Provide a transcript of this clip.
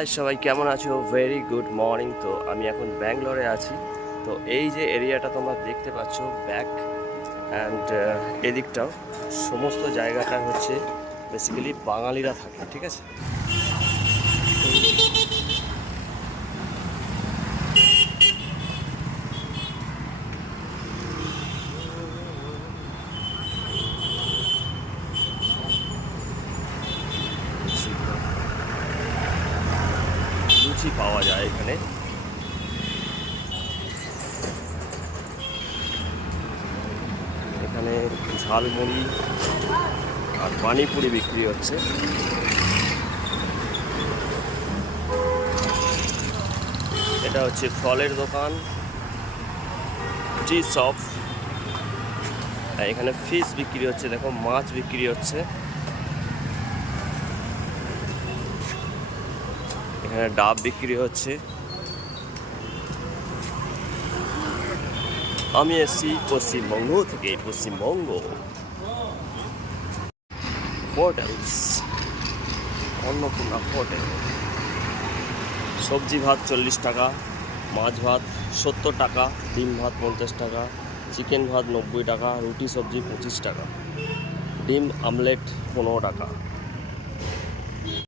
High সবাই কেমন আছো? Very good morning. তো আমি এখন ব্যাঙ্গালোরে আছি। তো এই যে এরিয়াটা তোমরা দেখতে পাচ্ছ ব্যাক অ্যান্ড এদিকটাও সমস্ত জায়গাটা হচ্ছে বেসিক্যালি বাঙালিরা থাকে, ঠিক আছে? লুচি পাওয়া যায় এখানে। এখানে ঝালমুড়ি আর পানিপুরি বিক্রি হচ্ছে। এটা হচ্ছে ফলের দোকান, টি শপ। এখানে ফিশ বিক্রি হচ্ছে, দেখো মাছ বিক্রি হচ্ছে। এখানে ডাব বিক্রি হচ্ছে। আমি এসেছি পশ্চিমবঙ্গ থেকে। Paschimbanga hotels, Annapurna hotel. সবজি ভাত 40 টাকা, মাছ ভাত 70 টাকা, ডিম ভাত 50 টাকা, চিকেন ভাত 90 টাকা, রুটি সবজি 25 টাকা, ডিম আমলেট 15 টাকা।